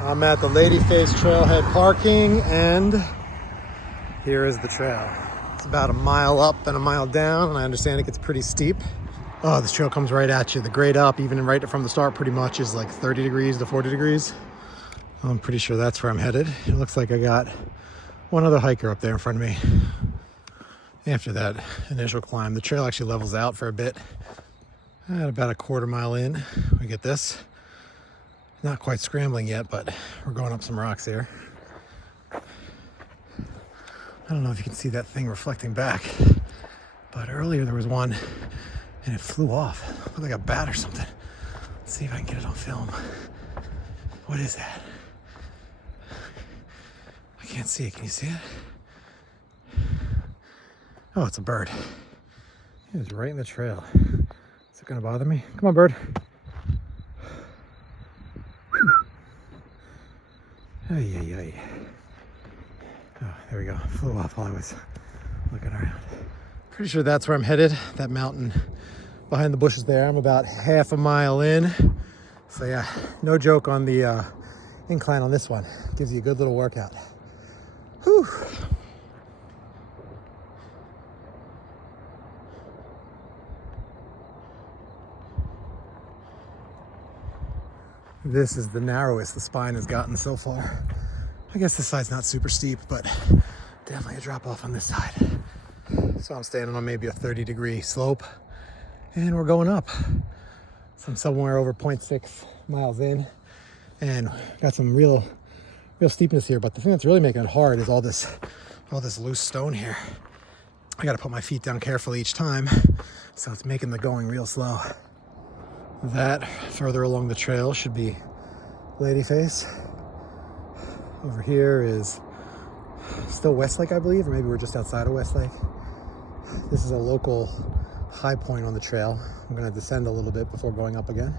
I'm at the Ladyface Trailhead parking, and here is the trail. It's about a mile up and a mile down, and I understand it gets pretty steep. Oh, this trail comes right at you. The grade up, even right from the start, pretty much is like 30 degrees to 40 degrees. I'm pretty sure that's where I'm headed. It looks like I got one other hiker up there in front of me. After that initial climb, the trail actually levels out for a bit. At about a quarter mile in, we get this. Not quite scrambling yet, but we're going up some rocks here. I don't know if you can see that thing reflecting back, but earlier there was one and it flew off. It looked like a bat or something. Let's see if I can get it on film. What is that? I can't see it. Can you see it? Oh, it's a bird. It is right in the trail. Is it gonna bother me? Come on, bird. Ay, ay, ay. Oh, there we go. Flew off while I was looking around. Pretty sure that's where I'm headed. That mountain behind the bushes there. I'm about half a mile in. So yeah, no joke on the incline on this one. Gives you a good little workout. Whew. This is the narrowest the spine has gotten so far. I guess this side's not super steep, but definitely a drop off on this side. So I'm standing on maybe a 30-degree slope, and we're going up. So I'm somewhere over 0.6 miles in, and got some real steepness here. But the thing that's really making it hard is all this loose stone here. I got to put my feet down carefully each time, so it's making the going real slow. That further along the trail should be Ladyface. Over here is still Westlake, I believe, or maybe we're just outside of Westlake. This is a local high point on the trail. I'm going to descend a little bit before going up again.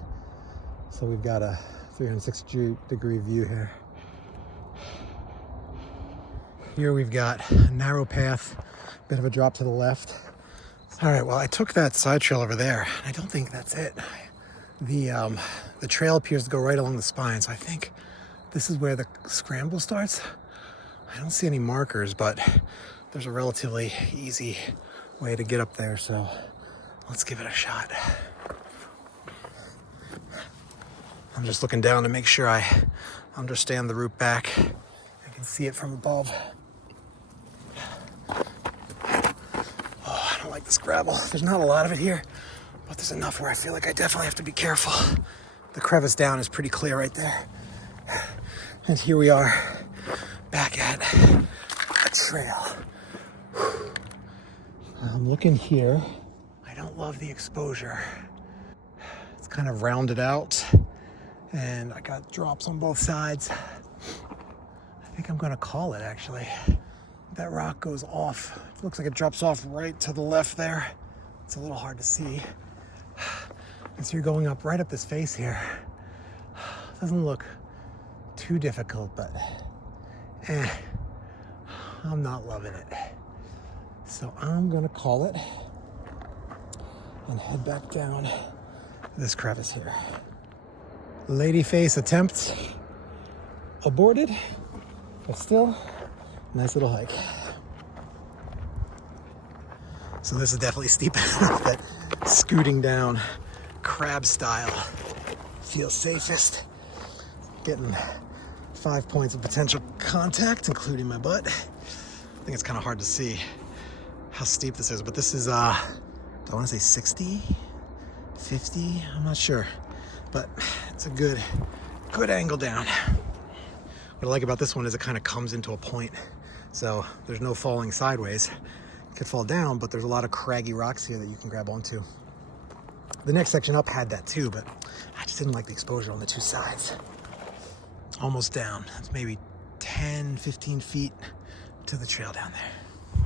So we've got a 360-degree view here. Here we've got a narrow path, bit of a drop to the left. All right, well, I took that side trail over there. I don't think that's it. The trail appears to go right along the spine, so I think this is where the scramble starts. I don't see any markers, but there's a relatively easy way to get up there, so let's give it a shot. I'm just looking down to make sure I understand the route back. I can see it from above. Oh, I don't like this gravel. There's not a lot of it here, but there's enough where I feel like I definitely have to be careful. The crevice down is pretty clear right there. And here we are, back at a trail. I'm looking here. I don't love the exposure. It's kind of rounded out, and I got drops on both sides. I think I'm gonna call it, actually. That rock goes off. It looks like it drops off right to the left there. It's a little hard to see. And so you're going up right up this face here. Doesn't look too difficult, but I'm not loving it. So I'm gonna call it and head back down this crevice here. Ladyface attempt aborted, but still nice little hike. So this is definitely steep enough that scooting down crab style feels safest. Getting 5 points of potential contact, including my butt. I think it's kind of hard to see how steep this is, but this is, do I want to say 60, 50? I'm not sure, but it's a good angle down. What I like about this one is it kind of comes into a point, so there's no falling sideways. You could fall down, but there's a lot of craggy rocks here that you can grab onto. The next section up had that too, but I just didn't like the exposure on the two sides. Almost down. It's maybe 10, 15 feet to the trail down there.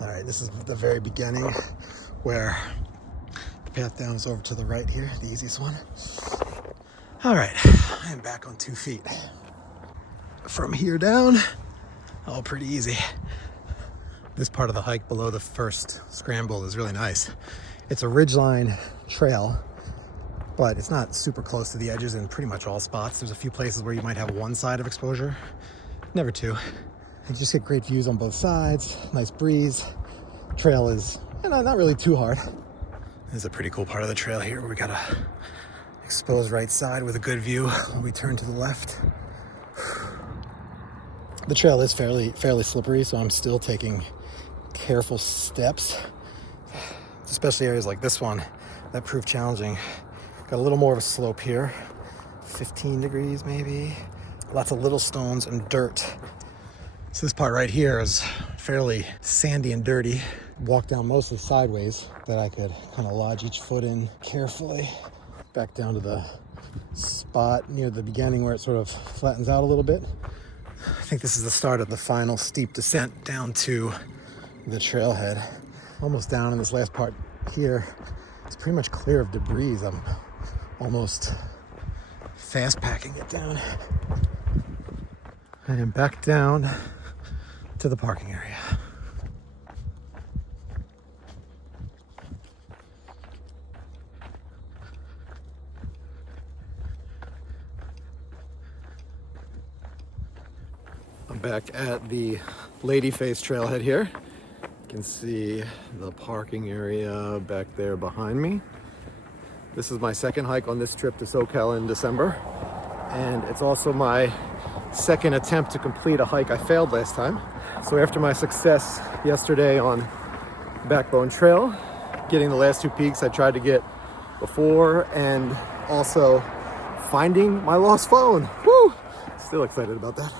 All right, this is the very beginning where the path down is over to the right here, the easiest one. All right, I am back on 2 feet. From here down, all pretty easy. This part of the hike below the first scramble is really nice. It's a ridgeline trail, but it's not super close to the edges in pretty much all spots. There's a few places where you might have one side of exposure, never two. You just get great views on both sides, nice breeze. Trail is, you know, not really too hard. There's a pretty cool part of the trail here where we got a exposed right side with a good view when we turn to the left. The trail is fairly slippery, so I'm still taking careful steps, especially areas like this one that prove challenging. Got a little more of a slope here, 15 degrees maybe. Lots of little stones and dirt. So this part right here is fairly sandy and dirty. Walk down mostly sideways that I could kind of lodge each foot in carefully. Back down to the spot near the beginning where it sort of flattens out a little bit. I think this is the start of the final steep descent down to the trailhead. Almost down in this last part here. It's pretty much clear of debris. I'm almost fast packing it down. And then back down to the parking area. I'm back at the Ladyface Trailhead here. You can see the parking area back there behind me. This is my second hike on this trip to SoCal in December, and it's also my second attempt to complete a hike I failed last time. So after my success yesterday on Backbone Trail, getting the last two peaks I tried to get before, and also finding my lost phone. Woo! Still excited about that.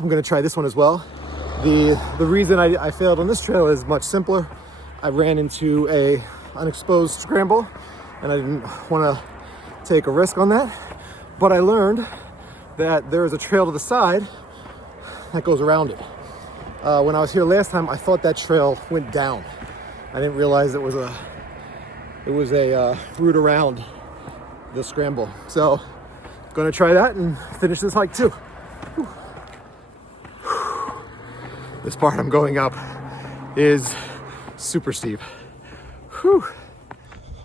I'm gonna try this one as well. The reason I failed on this trail is much simpler. I ran into an unexposed scramble, and I didn't want to take a risk on that. But I learned that there is a trail to the side that goes around it. When I was here last time, I thought that trail went down. I didn't realize it was a route around the scramble. So, gonna try that and finish this hike too. Whew. This part I'm going up is super steep. Whew.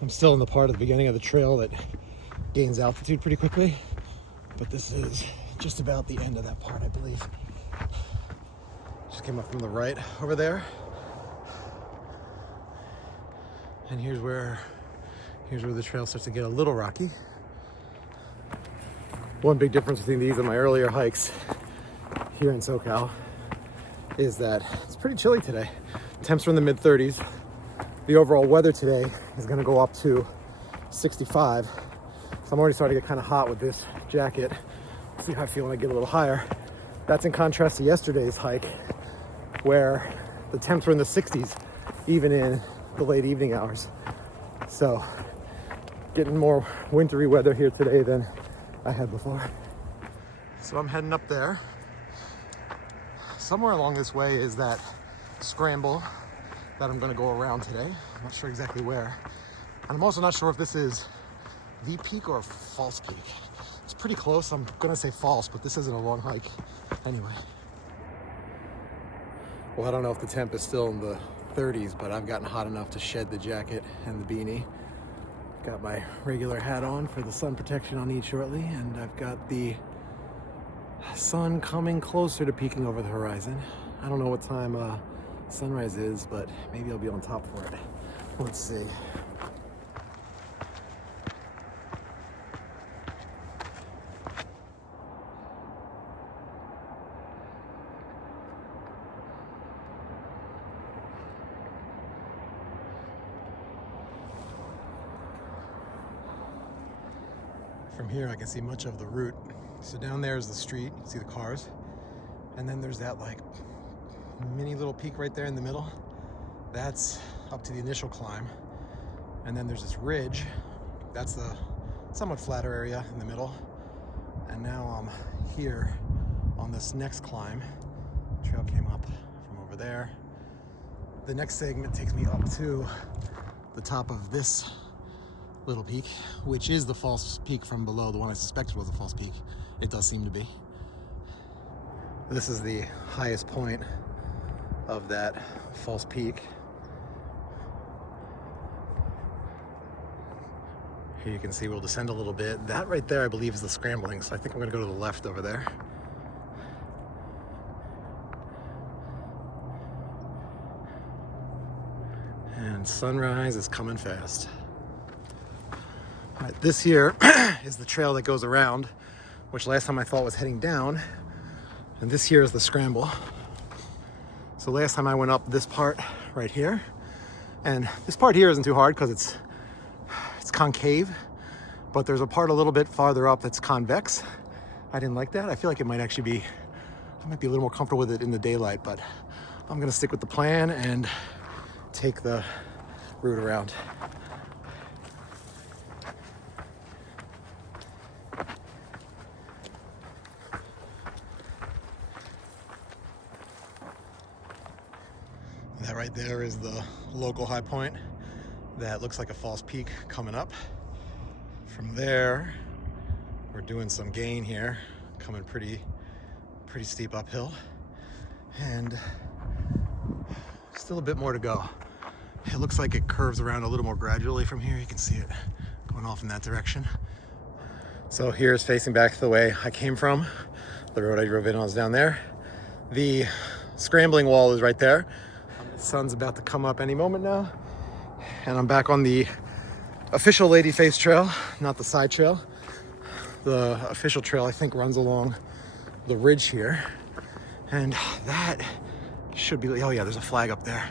I'm still in the part at the beginning of the trail that gains altitude pretty quickly, but this is just about the end of that part, I believe. Just came up from the right over there. And here's where the trail starts to get a little rocky. One big difference between these and my earlier hikes here in SoCal is that it's pretty chilly today. Temps are in the mid-30s. The overall weather today is gonna go up to 65. So I'm already starting to get kind of hot with this jacket. See how I feel when I get a little higher. That's in contrast to yesterday's hike, where the temps were in the 60s, even in the late evening hours. So getting more wintry weather here today than I had before. So I'm heading up there. Somewhere along this way is that scramble that I'm gonna go around today. I'm not sure exactly where. And I'm also not sure if this is the peak or a false peak. It's pretty close. I'm gonna say false, but this isn't a long hike anyway. Well, I don't know if the temp is still in the 30s, but I've gotten hot enough to shed the jacket and the beanie. Got my regular hat on for the sun protection I'll need shortly, and I've got the sun coming closer to peeking over the horizon. I don't know what time sunrise is, but maybe I'll be on top for it. Let's see. From here I can see much of the route. So down there is the street, you can see the cars. And then there's that like mini little peak right there in the middle. That's up to the initial climb. And then there's this ridge. That's the somewhat flatter area in the middle. And now I'm here on this next climb. The trail came up from over there. The next segment takes me up to the top of this little peak, which is the false peak from below, the one I suspected was a false peak. It does seem to be. This is the highest point of that false peak. Here you can see we'll descend a little bit. That right there, I believe, is the scrambling. So I think I'm gonna go to the left over there. And sunrise is coming fast. All right, this here is the trail that goes around, which last time I thought was heading down. And this here is the scramble. So last time I went up this part right here, and this part here isn't too hard because it's concave, but there's a part a little bit farther up that's convex. I didn't like that. I feel like it might actually be, I might be a little more comfortable with it in the daylight, but I'm gonna stick with the plan and take the route around. That right there is the local high point that looks like a false peak coming up. From there, we're doing some gain here, coming pretty steep uphill, and still a bit more to go. It looks like it curves around a little more gradually from here. You can see it going off in that direction. So here's facing back the way I came from. The road I drove in on was down there. The scrambling wall is right there. The sun's about to come up any moment now. And I'm back on the official Ladyface Trail, not the side trail. The official trail, I think, runs along the ridge here. And that should be, oh yeah, there's a flag up there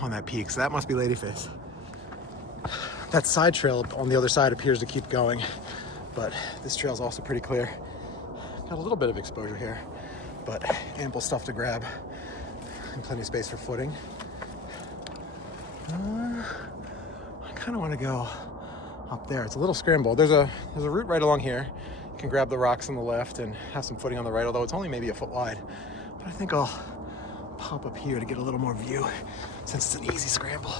on that peak. So that must be Ladyface. That side trail on the other side appears to keep going, but this trail is also pretty clear. Got a little bit of exposure here, but ample stuff to grab and plenty of space for footing. I kind of want to go up there. It's a little scramble. There's a route right along here. You can grab the rocks on the left and have some footing on the right, although it's only maybe a foot wide. But I think I'll pop up here to get a little more view since it's an easy scramble.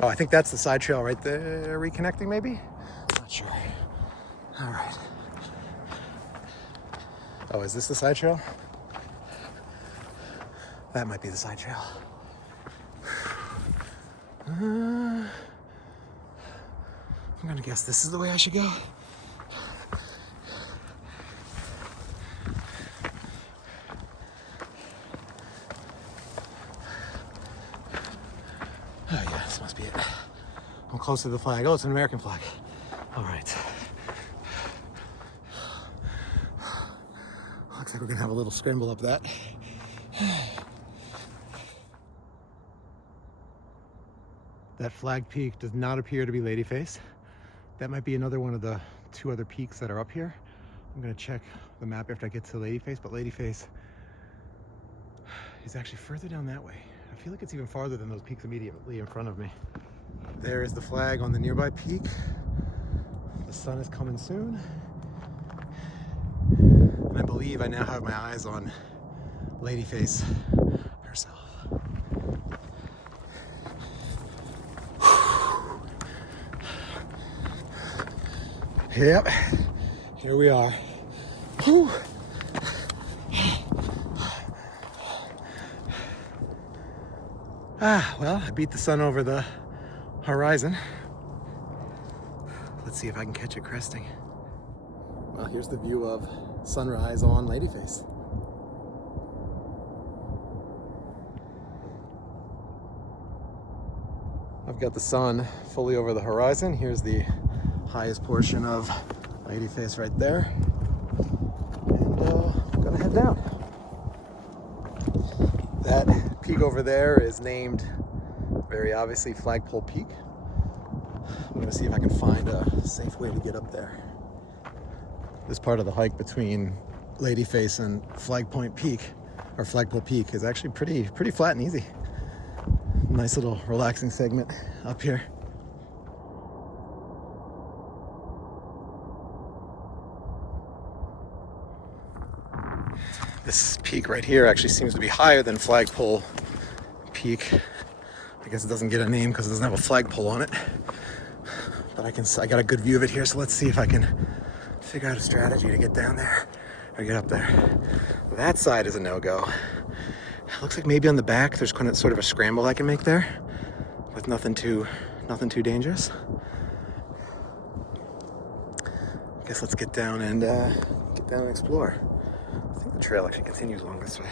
Oh, I think that's the side trail right there, reconnecting maybe? Not sure. All right. Oh, is this the side trail? That might be the side trail. I'm gonna guess this is the way I should go. Oh yeah, this must be it. I'm close to the flag. Oh, it's an American flag. All right. Looks like we're gonna have a little scramble up that. That flag peak does not appear to be Ladyface. That might be another one of the two other peaks that are up here. I'm gonna check the map after I get to Ladyface, but Ladyface is actually further down that way. I feel like it's even farther than those peaks immediately in front of me. There is the flag on the nearby peak. The sun is coming soon. And I believe I now have my eyes on Ladyface herself. Yep, here we are. Whew. Well, I beat the sun over the horizon. Let's see if I can catch it cresting. Well, here's the view of sunrise on Ladyface. I've got the sun fully over the horizon. Here's the highest portion of Ladyface right there. And I'm gonna head down. That peak over there is named, very obviously, Flagpole Peak. I'm gonna see if I can find a safe way to get up there. This part of the hike between Ladyface and Flagpole Peak is actually pretty flat and easy. Nice little relaxing segment up here. This peak right here actually seems to be higher than Flagpole Peak. I guess it doesn't get a name because it doesn't have a flagpole on it. But I got a good view of it here, so let's see if I can figure out a strategy to get down there or get up there. That side is a no-go. Looks like maybe on the back there's kind of sort of a scramble I can make there. with nothing too dangerous. I guess let's get down and explore. I think the trail actually continues along this way.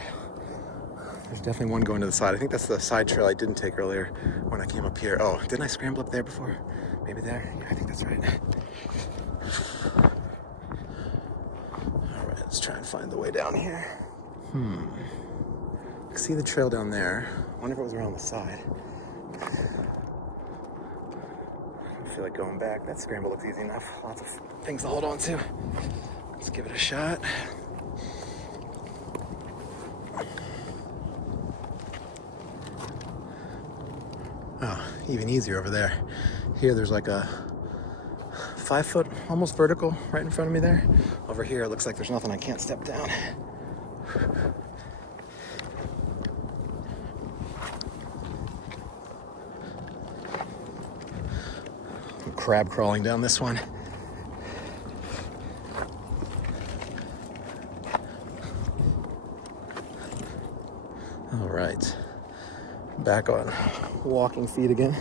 There's definitely one going to the side. I think that's the side trail I didn't take earlier when I came up here. Oh, didn't I scramble up there before? Maybe there? Yeah, I think that's right. All right, let's try and find the way down here. I can see the trail down there. I wonder if it was around the side. I don't feel like going back. That scramble looks easy enough. Lots of things to hold on to. Let's give it a shot. Oh, even easier over there. Here there's like a 5 foot, almost vertical, right in front of me there. Over here it looks like there's nothing, I can't step down. I'm crab crawling down this one. All right. Back on walking feet again.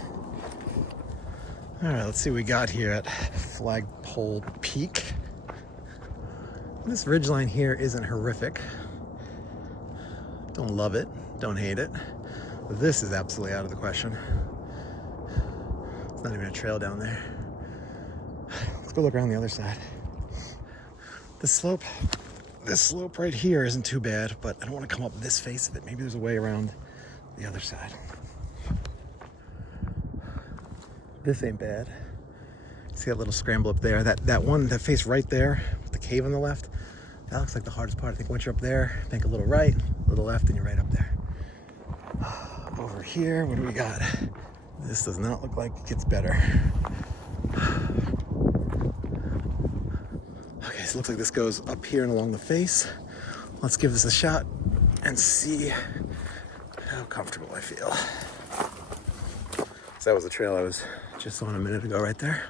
All right, let's see what we got here at Flagpole Peak. This ridgeline here isn't horrific. Don't love it, don't hate it. But this is absolutely out of the question. It's not even a trail down there. Let's go look around the other side. This slope right here isn't too bad, but I don't want to come up this face of it. Maybe there's a way around the other side. This ain't bad. See that little scramble up there? That one, that face right there with the cave on the left, that looks like the hardest part. I think once you're up there, make a little right, a little left, and you're right up there. Over here, what do we got? This does not look like it gets better. Okay, so it looks like this goes up here and along the face. Let's give this a shot and see how comfortable I feel. So that was the trail I was just on a minute ago right there.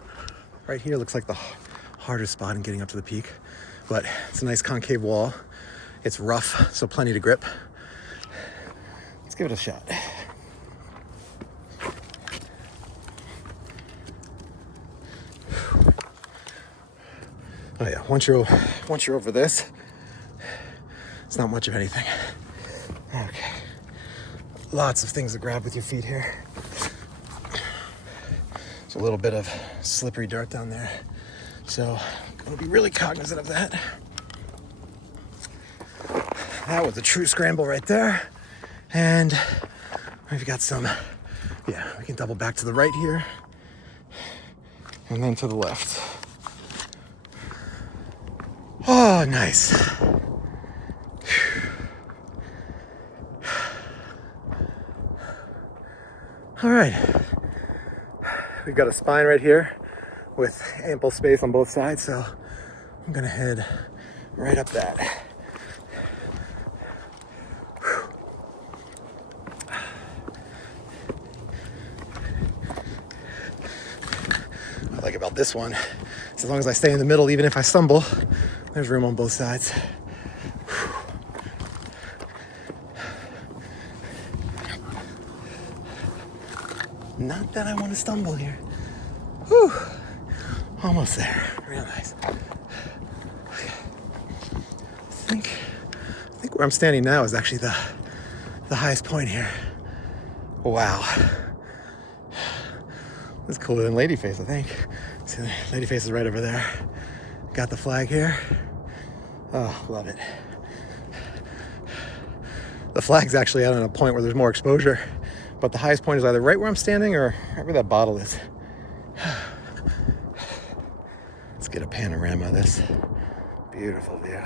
Right here looks like the hardest spot in getting up to the peak, but it's a nice concave wall. It's rough, so plenty to grip. Let's give it a shot. Oh yeah, once you're over this, it's not much of anything. Okay. Lots of things to grab with your feet here. There's a little bit of slippery dirt down there, so I'm gonna be really cognizant of that. That was a true scramble right there. And we've got some, yeah, we can double back to the right here and then to the left. Oh, nice. All right, we've got a spine right here with ample space on both sides, so I'm gonna head right up that. What I like about this one is as long as I stay in the middle, even if I stumble, there's room on both sides. Not that I want to stumble here. Whew. Almost there. Real nice. Okay. I think where I'm standing now is actually the highest point here. Wow. That's cooler than Ladyface, I think. See, Ladyface is right over there. Got the flag here. Oh, love it. The flag's actually out on a point where there's more exposure, but the highest point is either right where I'm standing or right where that bottle is. Let's get a panorama of this. Beautiful view.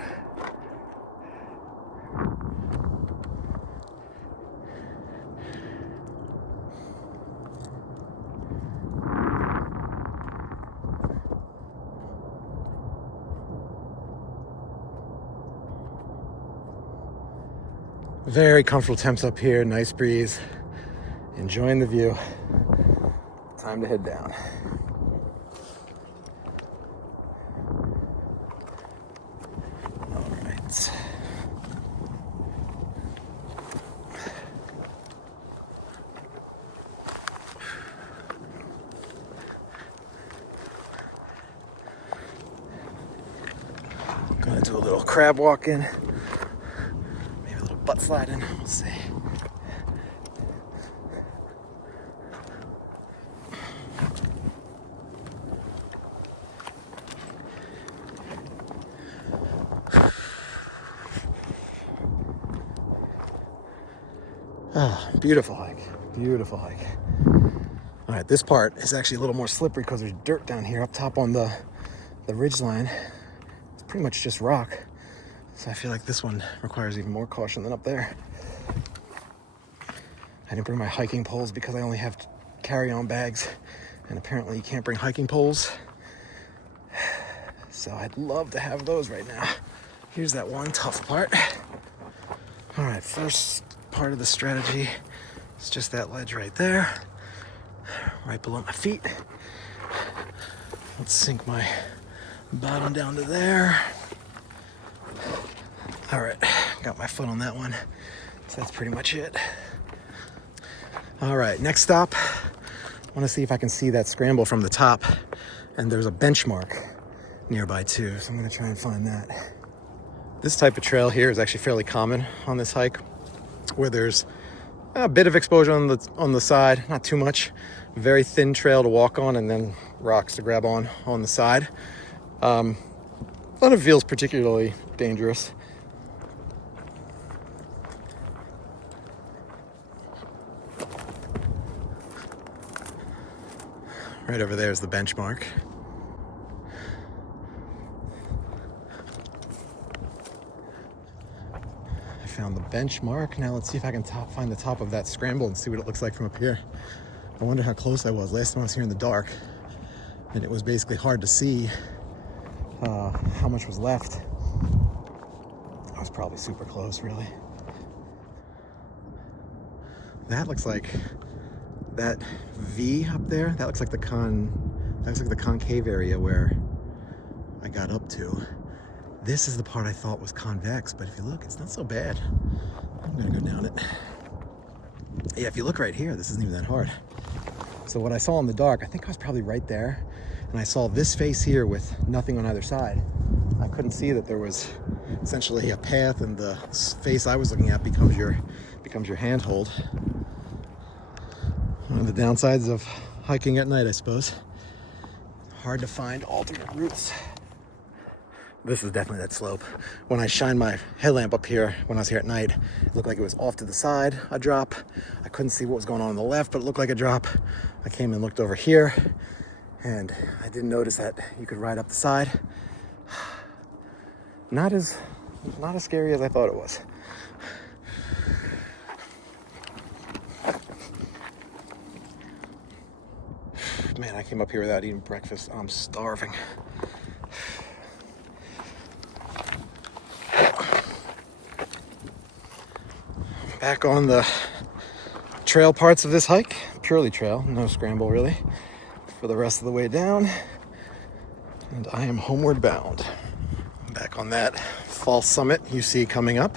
Very comfortable temps up here, nice breeze. Enjoying the view. Time to head down. All right. Gonna do a little crab walk in, maybe a little butt slide in, we'll see. Ah, beautiful hike, beautiful hike. All right, this part is actually a little more slippery because there's dirt down here up top on the ridgeline. It's pretty much just rock. So I feel like this one requires even more caution than up there. I didn't bring my hiking poles because I only have carry-on bags, and apparently you can't bring hiking poles. So I'd love to have those right now. Here's that one tough part. All right, first part of the strategy is just that ledge right there, right below my feet. Let's sink my bottom down to there. All right, got my foot on that one. So that's pretty much it. All right, next stop. I want to see if I can see that scramble from the top, and there's a benchmark nearby too, so I'm going to try and find that. This type of trail here is actually fairly common on this hike, where there's a bit of exposure on the side, not too much, very thin trail to walk on, and then rocks to grab on the side. None of it feels particularly dangerous. Right over there is the benchmark. I found the benchmark. Now let's see if I can find the top of that scramble and see what it looks like from up here. I wonder how close I was. Last time I was here in the dark, and it was basically hard to see how much was left. I was probably super close, really. That looks like that V up there. That looks like the concave area where I got up to. This is the part I thought was convex, but if you look, it's not so bad. I'm gonna go down it. Yeah, if you look right here, this isn't even that hard. So what I saw in the dark, I think I was probably right there, and I saw this face here with nothing on either side. I couldn't see that there was essentially a path, and the face I was looking at becomes your handhold. One of the downsides of hiking at night, I suppose. Hard to find alternate routes. This is definitely that slope. When I shined my headlamp up here when I was here at night, it looked like it was off to the side, a drop. I couldn't see what was going on the left, but it looked like a drop. I came and looked over here, and I didn't notice that you could ride up the side. Not as scary as I thought it was. Man, I came up here without eating breakfast. I'm starving. Back on the trail parts of this hike, purely trail, no scramble really, for the rest of the way down, and I am homeward bound. Back on that false summit you see coming up.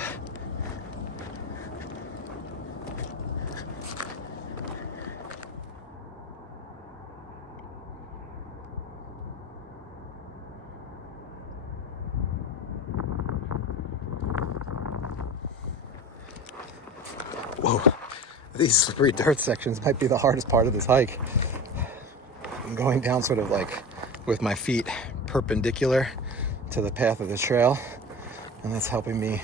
Whoa, these slippery dirt sections might be the hardest part of this hike. I'm going down sort of like with my feet perpendicular to the path of the trail, and that's helping me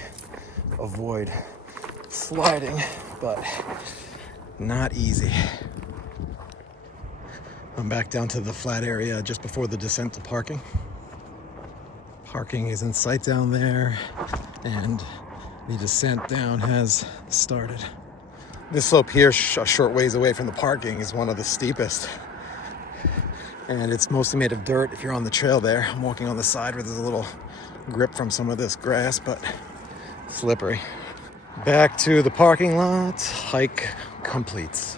avoid sliding, but not easy. I'm back down to the flat area just before the descent to parking. Parking is in sight down there, and the descent down has started. This slope here, a short ways away from the parking, is one of the steepest. And it's mostly made of dirt if you're on the trail there. I'm walking on the side where there's a little grip from some of this grass, but slippery. Back to the parking lot, hike completes.